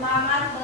Semangat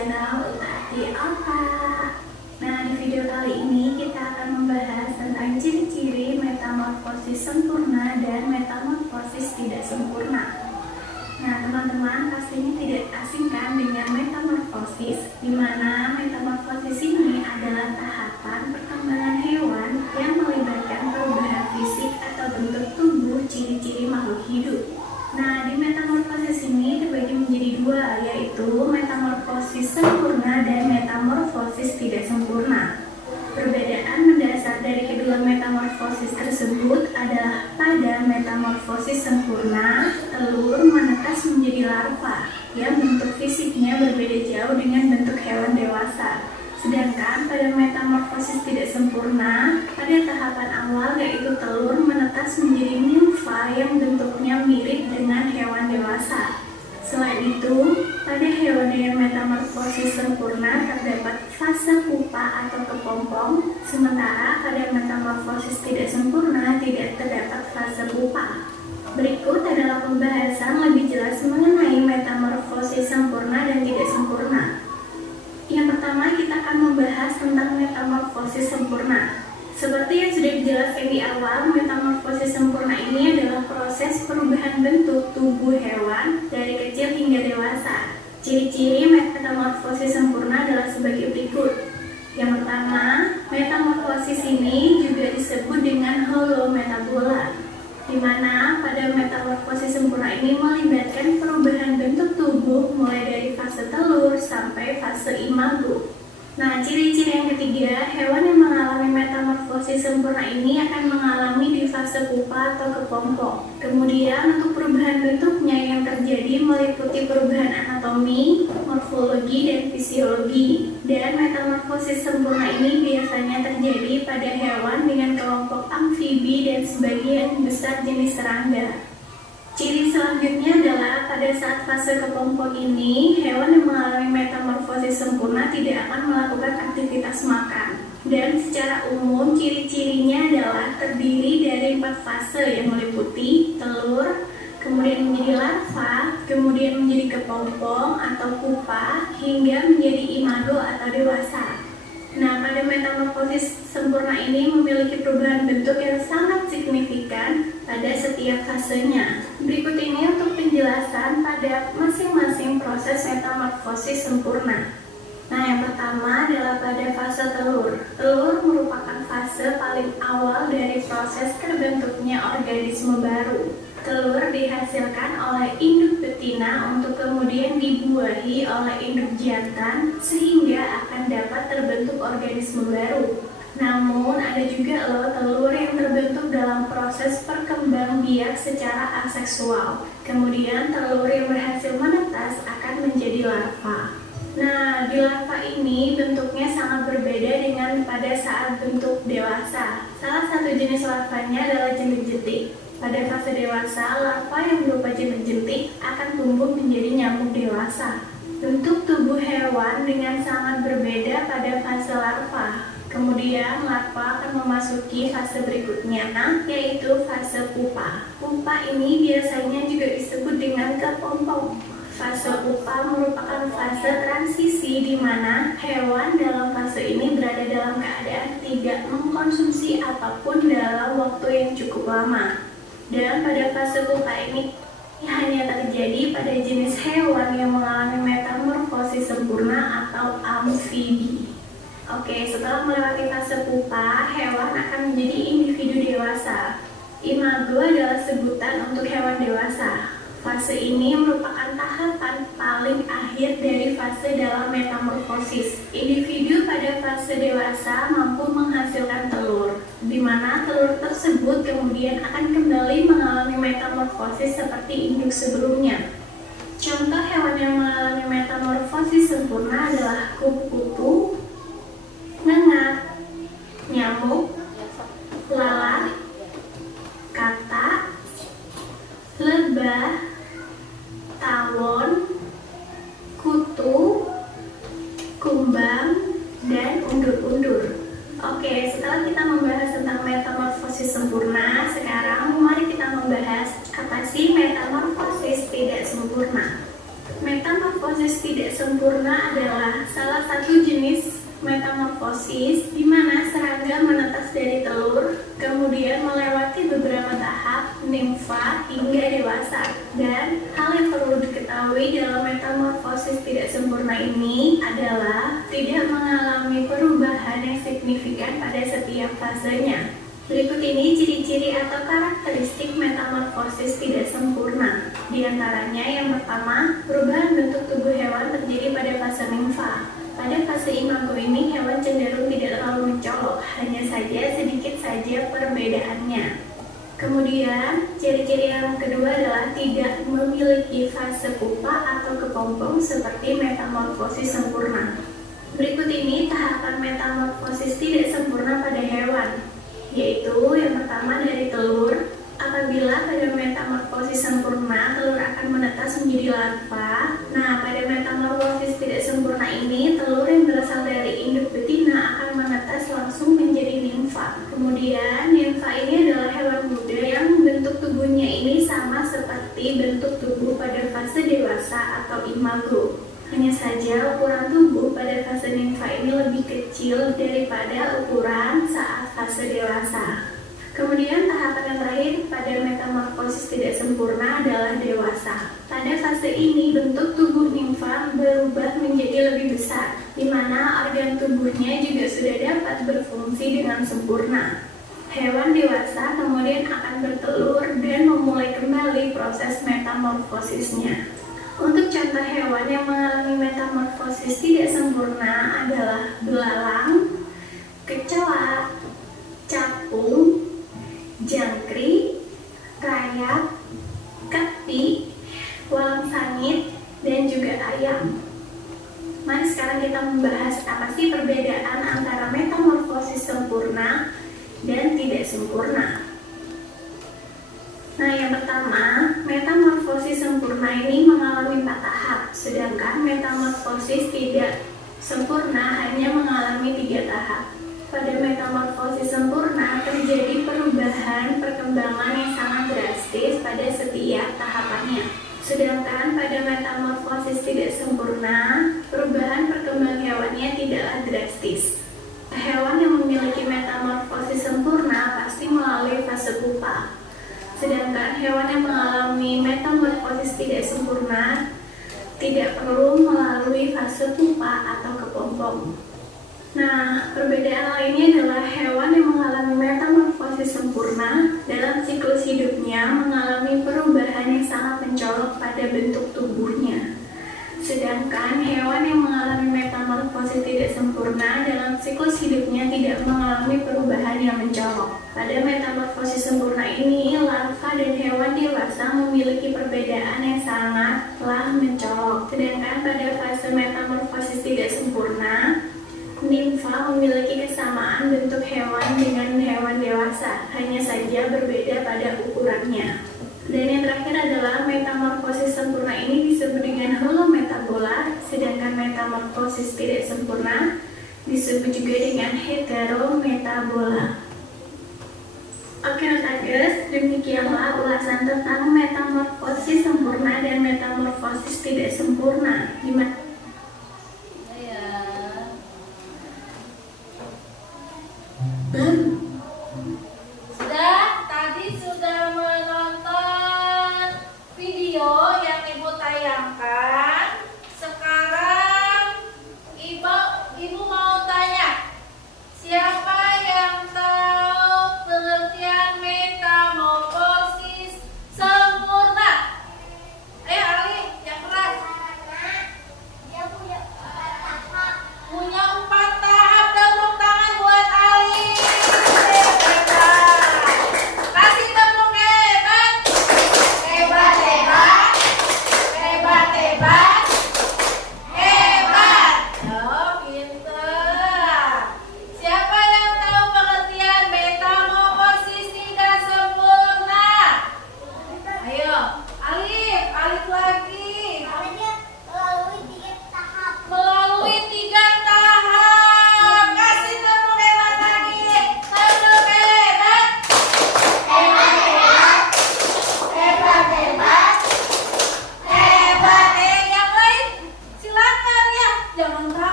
channel Utati Alfa. Nah, di video kali ini kita akan membahas tentang ciri-ciri metamorfosis sempurna dan metamorfosis tidak sempurna. Nah, teman-teman pastinya tidak asing kan dengan metamorfosis, di mana metamorfosis ini adalah tahapan perkembangan hewan yang melibatkan perubahan fisik atau bentuk tubuh ciri-ciri makhluk hidup. Nah, di metamorfosis ini terbagi menjadi dua, yaitu metamorfosis sempurna dan metamorfosis tidak sempurna. Perbedaan mendasar dari kedua metamorfosis tersebut adalah pada metamorfosis sempurna, telur menetas menjadi larva yang bentuk fisiknya berbeda jauh dengan bentuk hewan dewasa. Sedangkan pada metamorfosis tidak sempurna, pada tahapan awal yaitu telur menetas menjadi nimfa yang bentuknya mirip dengan hewan dewasa. Selain itu, pada hewan dengan metamorfosis sempurna terdapat fase pupa atau kepompong, sementara pada metamorfosis tidak sempurna tidak terdapat fase pupa. Berikut adalah pembahasan lebih jelas mengenai metamorfosis sempurna dan tidak sempurna. Yang pertama, kita akan membahas tentang metamorfosis sempurna. Seperti yang sudah dijelaskan di awal, metamorfosis sempurna ini adalah proses perubahan bentuk tubuh hewan dari kecil hingga dewasa. Ciri-ciri metamorfosis sempurna adalah sebagai berikut. Yang pertama, metamorfosis ini juga disebut dengan holometabola, di mana pada metamorfosis sempurna ini melibatkan perubahan bentuk tubuh mulai dari fase telur sampai fase imago. Nah, ciri-ciri yang ketiga, hewan yang mengalami metamorfosis sempurna ini akan mengalami di fase pupa atau kepompong. Kemudian untuk perubahan bentuknya yang terjadi meliputi perubahan anatomi, morfologi, dan fisiologi. Dan metamorfosis sempurna ini biasanya terjadi pada hewan dengan kelompok amfibi dan sebagian besar jenis serangga. Ciri selanjutnya adalah pada saat fase kepompong ini, hewan yang mengalami metamorfosis sempurna tidak akan melakukan aktivitas makan. Dan secara umum, ciri-cirinya adalah terdiri dari 4 fase yang meliputi telur, kemudian menjadi larva, kemudian menjadi kepompong atau pupa, hingga menjadi imago atau dewasa. Nah, pada metamorfosis sempurna ini memiliki perubahan bentuk yang sangat signifikan pada setiap fasenya. Berikut ini untuk penjelasan pada masing-masing proses metamorfosis sempurna. Nah, yang pertama adalah pada fase telur. Telur merupakan fase paling awal dari proses terbentuknya organisme baru. Telur dihasilkan oleh induk betina untuk kemudian dibuahi oleh induk jantan sehingga akan dapat terbentuk organisme baru. Namun ada juga telur yang terbentuk dalam proses perkembangbiak secara aseksual. Kemudian telur yang berhasil menetas akan menjadi larva. Nah, di larva ini bentuknya sangat berbeda dengan pada saat bentuk dewasa. Salah satu jenis larvanya adalah jentik-jentik. Pada fase dewasa, larva yang berupa jentik-jentik akan tumbuh menjadi nyamuk dewasa. Bentuk tubuh hewan dengan sangat berbeda pada fase larva. Kemudian larva akan memasuki fase berikutnya, yaitu fase pupa. Pupa ini biasanya juga disebut dengan kepompong. Fase pupa merupakan fase transisi di mana hewan dalam fase ini berada dalam keadaan tidak mengkonsumsi apapun dalam waktu yang cukup lama. Dan pada fase pupa ini hanya terjadi pada jenis hewan yang mengalami metamorfosis sempurna atau amfibi. Oke, setelah melewati fase pupa, hewan akan menjadi individu dewasa. Imago adalah sebutan untuk hewan dewasa. Fase ini merupakan tahapan paling akhir dari fase dalam metamorfosis. Individu pada fase dewasa mampu menghasilkan telur, di mana telur tersebut kemudian akan kembali mengalami metamorfosis seperti induk sebelumnya. Contoh hewan yang mengalami metamorfosis sempurna adalah kupu-kupu, ngengak, nyamuk, lalat, katak, lebah, tawon, kutu, kumbang, dan undur-undur. Oke, setelah kita membahas tentang metamorfosis sempurna, sekarang mari kita membahas apa sih metamorfosis tidak sempurna. Metamorfosis Metamorfosis tidak sempurna adalah salah satu jenis metamorfosis di mana serangga menetas dari telur, kemudian melewati beberapa tahap nimfa hingga dewasa. Dan hal yang perlu diketahui dalam metamorfosis tidak sempurna ini adalah tidak mengalami perubahan yang signifikan pada setiap fasenya. Berikut ini ciri-ciri atau karakteristik metamorfosis tidak sempurna. Di antaranya yang pertama, perubahan bentuk tubuh hewan terjadi pada fase nimfa. Pada fase imago ini hewan cenderung tidak terlalu mencolok, hanya saja sedikit saja perbedaannya. Kemudian, ciri-ciri yang kedua adalah tidak memiliki fase pupa atau kepompong seperti metamorfosis sempurna. Berikut ini tahapan metamorfosis tidak sempurna pada hewan, yaitu yang pertama dari telur. Apabila pada metamorfosis sempurna, telur akan menetas menjadi larva. Nah, pada metamorfosis tidak sempurna ini, telur yang berasal dari induk betina akan menetas langsung menjadi nimfa. Kemudian, nimfa ini adalah hewan muda yang bentuk tubuhnya ini sama seperti bentuk tubuh pada fase dewasa atau imago. Hanya saja ukuran tubuh pada fase nimfa ini lebih kecil daripada ukuran saat fase dewasa. Kemudian tahapan yang terakhir pada metamorfosis tidak sempurna adalah dewasa. Pada fase ini bentuk tubuh nimfa berubah menjadi lebih besar, di mana organ tubuhnya juga sudah dapat berfungsi dengan sempurna. Hewan dewasa kemudian akan bertelur dan memulai kembali proses metamorfosisnya. Untuk contoh hewan yang mengalami metamorfosis tidak sempurna adalah belalang, kecoa, capung, jangkrik, rayap, kepi, walang sangit, dan juga ayam. Mari sekarang kita membahas apa sih perbedaan antara metamorfosis sempurna dan tidak sempurna. Nah, yang pertama, metamorfosis sempurna ini mengalami 4 tahap, sedangkan metamorfosis tidak sempurna hanya mengalami 3 tahap. Pada metamorfosis sempurna terjadi perubahan perkembangan yang sangat drastis pada setiap tahapannya. Sedangkan pada metamorfosis tidak sempurna, perubahan perkembangan hewannya tidaklah drastis. Hewan yang memiliki metamorfosis sempurna pasti melalui fase pupa. Sedangkan hewan yang mengalami metamorfosis tidak sempurna tidak perlu melalui fase pupa atau kepompong. Nah, perbedaan lainnya adalah hewan yang mengalami metamorfosis sempurna dalam siklus hidupnya mengalami perubahan yang sangat mencolok pada bentuk tubuhnya. Sedangkan hewan yang mengalami metamorfosis tidak sempurna dalam siklus hidupnya tidak mengalami perubahan yang mencolok. Pada metamorfosis sempurna ini, larva dan hewan dewasa memiliki perbedaan yang sangatlah mencolok. Sedangkan pada fase metamorfosis tidak sempurna, nimfa memiliki kesamaan bentuk hewan dengan hewan dewasa, hanya saja berbeda pada ukurannya. Dan yang terakhir adalah metamorfosis sempurna ini disebut dengan holometabola, sedangkan metamorfosis tidak sempurna disebut juga dengan heterometabola. Oke Otages, demikianlah ulasan tentang metamorfosis sempurna dan metamorfosis tidak sempurna. Gimana? Tadi sudah menonton video yang Ibu tayangkan. Sekarang Ibu mau tanya, siapa yang tahu pengertian metamorfosis sempurna? Ayo Ali, yang keras.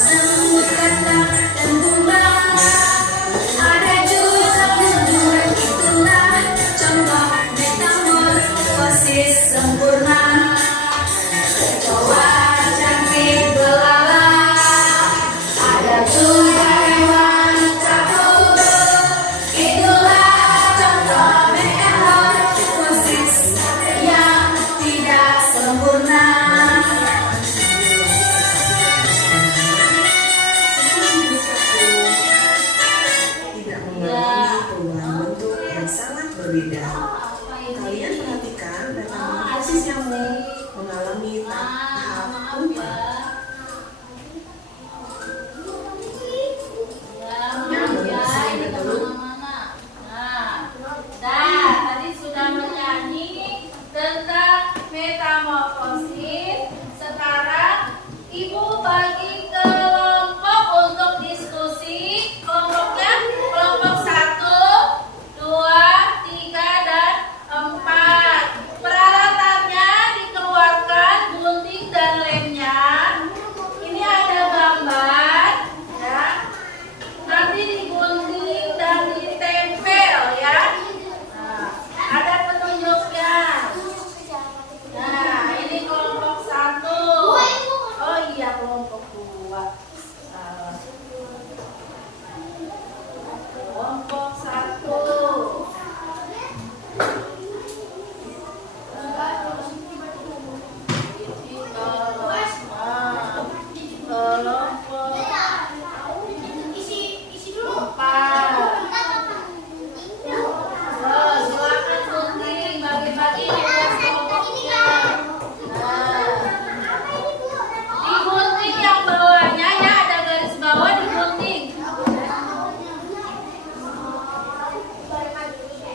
semut kata dan kumbang. Ada juga tumbuhan, itulah contoh metamorfosis sempurna. Kecoa cantik belalai, ada juga hewan cabul. Itulah contoh metamorfosis yang tidak sempurna. Tidak mengalami perubahan bentuk yang sangat berbeda. Kalian perhatikan metamorfosis yang mengalami tahap pupa. Tadi sudah menyanyi tentang metamorfosis. Sekarang Ibu bagi kelompok untuk diskusi. Kelompoknya kelompok 1, 2, 3, dan 4. Peralatannya dikeluarkan gunting dan lemnya. Ini ada gambar, ya. Nanti digunting dan ditempel, ya. Nah, ada petunjuknya. Nah, ini kelompok 1. Oh iya, kelompok 2. Kelompok 1. Silakan gunting, bagi-bagi tugas kelompoknya. Digunting yang bawahnya, ya, ada garis bawah digunting.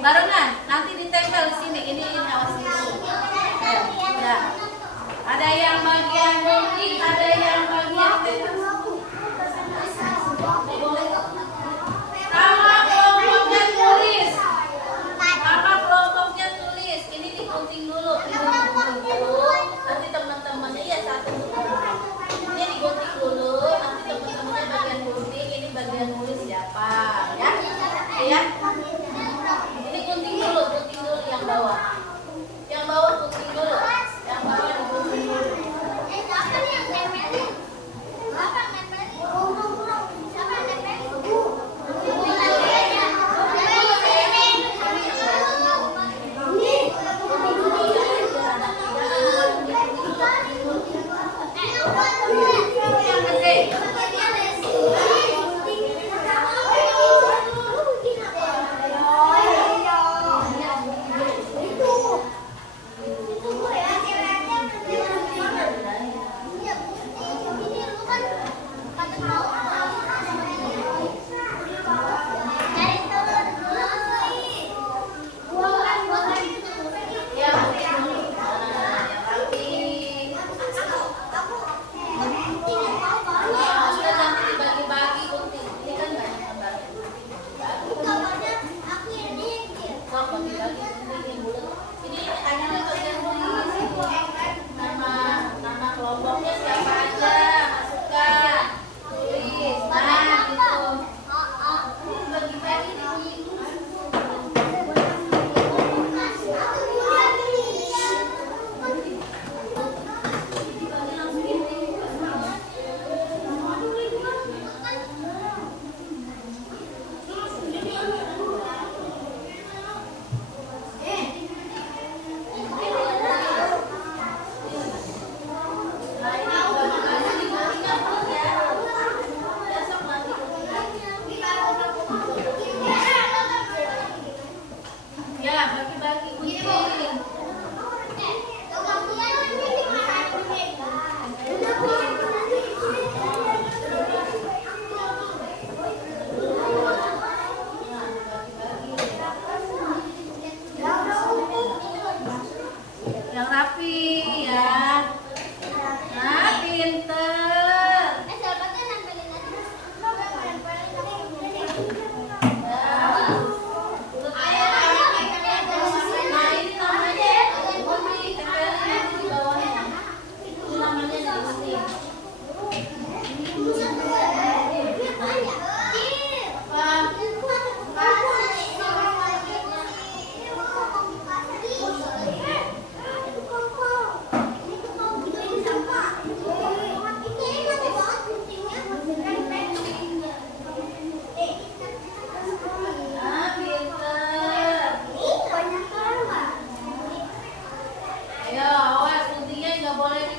Barengan, nanti ditempel di sini. Ini awas dulu. Ya. Ada yang bagian gunting, ada yang bagian tempel. Nama kelompoknya tulis. Nama kelompoknya tulis. Ini digunting dulu. Nanti teman-temannya ya satu. Ini digunting dulu. Nanti teman-temannya bagian gunting. Ini bagian nulis siapa, ya? Ya. Ini gunting dulu yang bawah. Yang bawah gunting dulu. Yang bawah digunting dulu.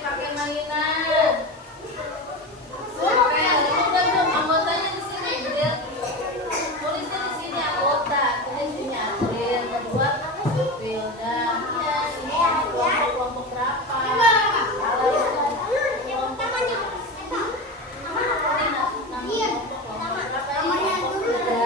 pakai mainan. Oke, udah dong anggotanya di sini. Tulisnya di sini anggota. Tulis di sini April. Kedua Wilda. Ya, ini kelompok berapa? Kalau kelompok ini nama kelompok berapa ini? Kelompok 3.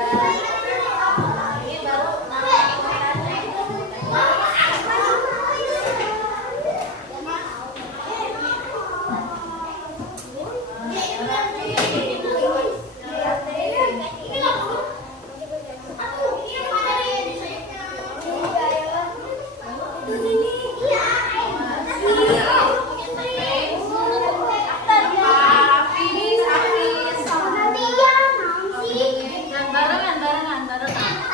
Ini baru nama anggotanya.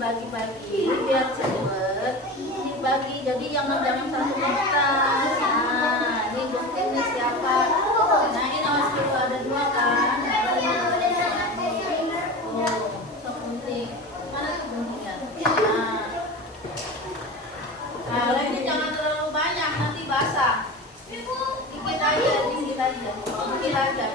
Bagi-bagi biar cepet dibagi, jadi yang jangan satu kertas. Nah, ini guntingnya siapa? Nah, ini awas dulu, ada 2 kan? Oh, sok gunting. Mana tuh guntingnya? Nah, lemnya jangan terlalu banyak, nanti basah. Dikit aja, dikit aja, dikit aja.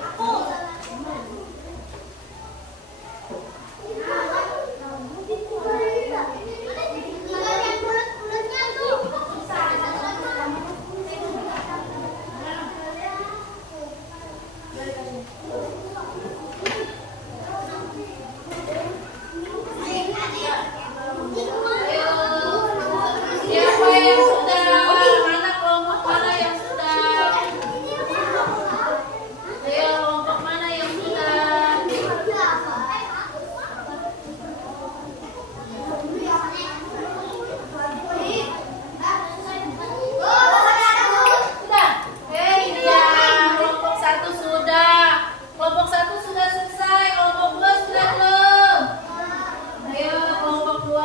Siapa yang sudah? Mana kelompok mana yang sudah? Ayo, kelompok mana yang sudah? Sudah? Ini dia. Kelompok 1 sudah. Kelompok 1 sudah selesai. Kelompok 2 sudah belum? Ayo, kelompok 2.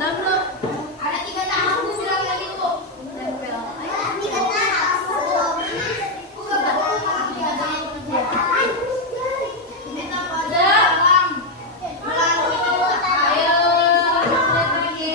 Udah belum? Ada 3 tahap sudah kayak gitu. Nempel. Udah? Ayo, lihat lagi.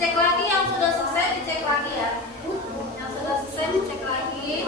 Cek lagi yang sudah selesai, dicek lagi ya. Yang sudah selesai dicek lagi.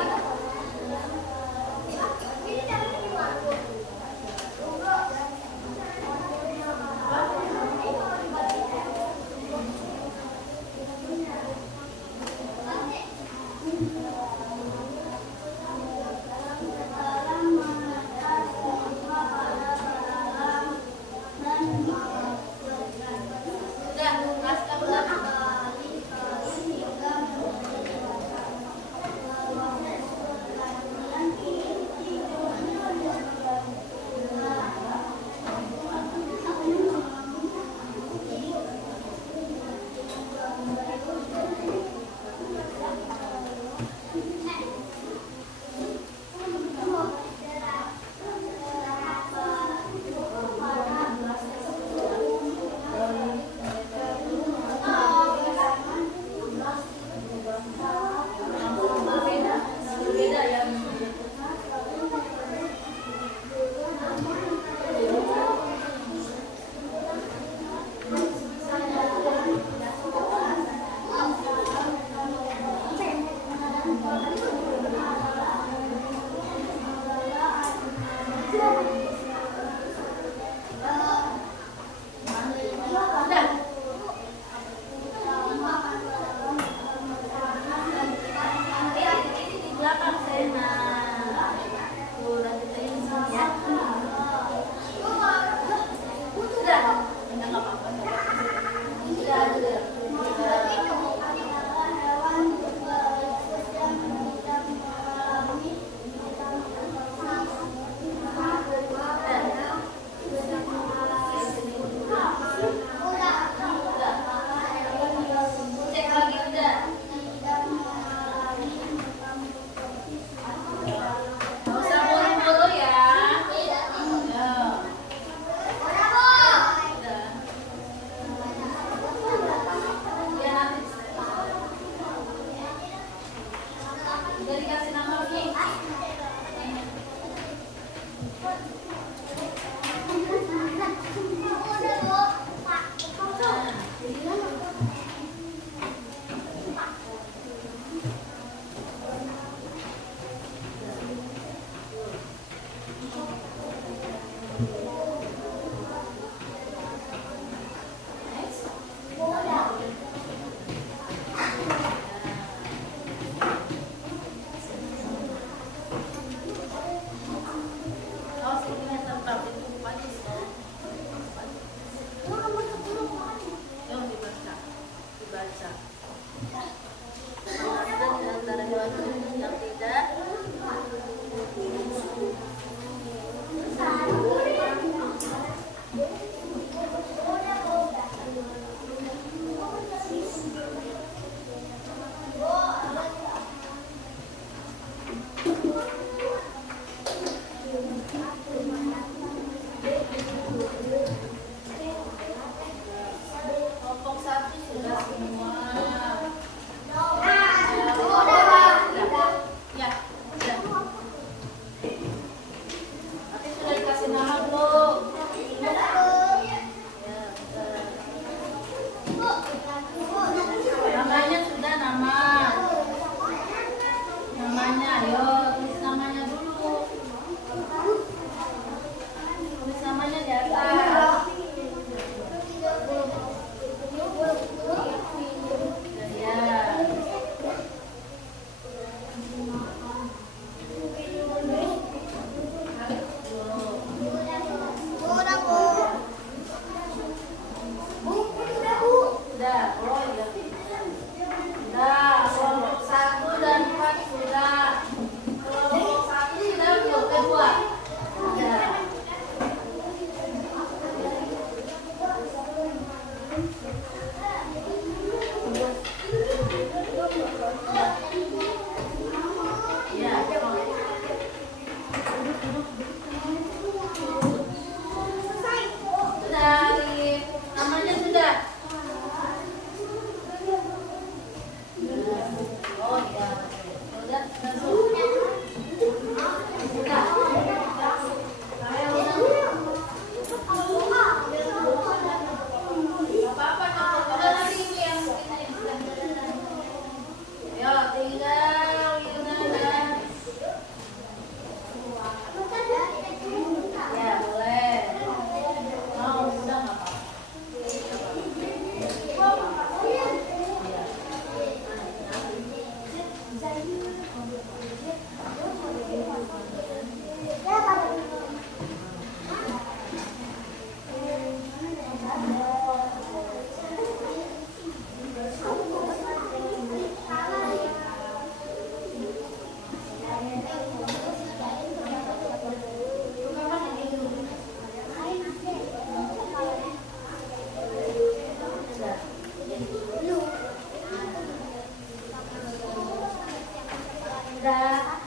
Udah.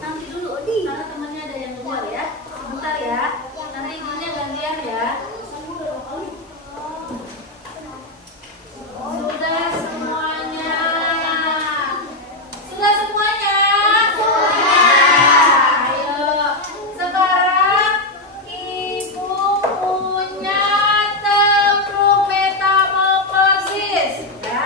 Nanti dulu, karena temannya ada yang keluar ya. Sebentar ya. Nanti ibunya gantian ya. Sudah semuanya. Sudah semuanya. Ayo. Sekarang ibu punya tepung metamorfosis. Ya.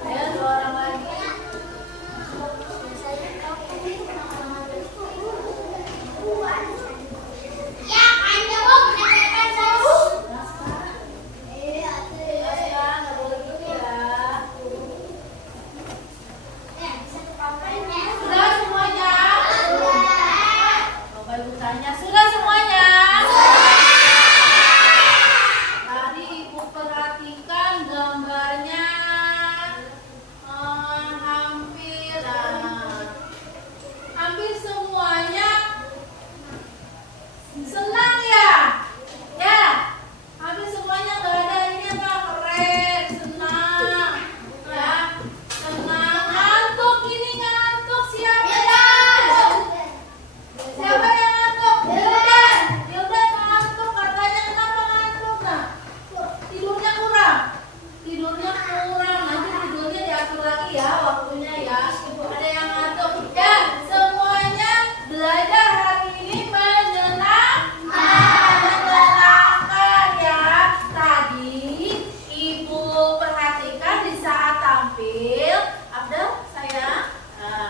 Ayo, 2 orang lagi. Sudah semuanya? Bapak Ibu tanya, sudah semuanya? Tadi Ibu perhatikan gambarnya. Hampir semuanya senang ya? Ya? Hampir semuanya nggak ada ini apa? Keren, senang. Ya? Senang, ngantuk, ini ngantuk. Siapa yang ngantuk? Siapa yang ngantuk? Hildan. Hildan ngantuk, katanya kenapa ngantuk? Nah, tidurnya kurang. Tidurnya kurang, nanti tidurnya diatur lagi ya waktunya ya. Ada yang ngantuk. Ya, semuanya belajar hari ini menyenangkan ya. Tadi Ibu perhatikan di saat tampil, Abdel sayang. Nah,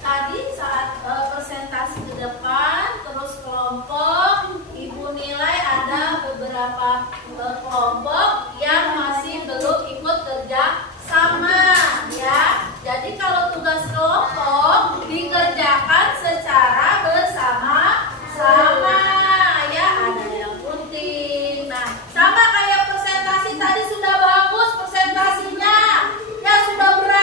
tadi saat presentasi ke depan, terus kelompok, Ibu nilai ada beberapa kelompok yang masih belum ikut kerja sama ya. Jadi kalau tugas kelompok dikerjakan secara bersama-sama ya. Ada yang rutin. Nah, sama kayak presentasi tadi sudah bagus presentasinya. Ya sudah berhasil.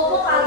kelompok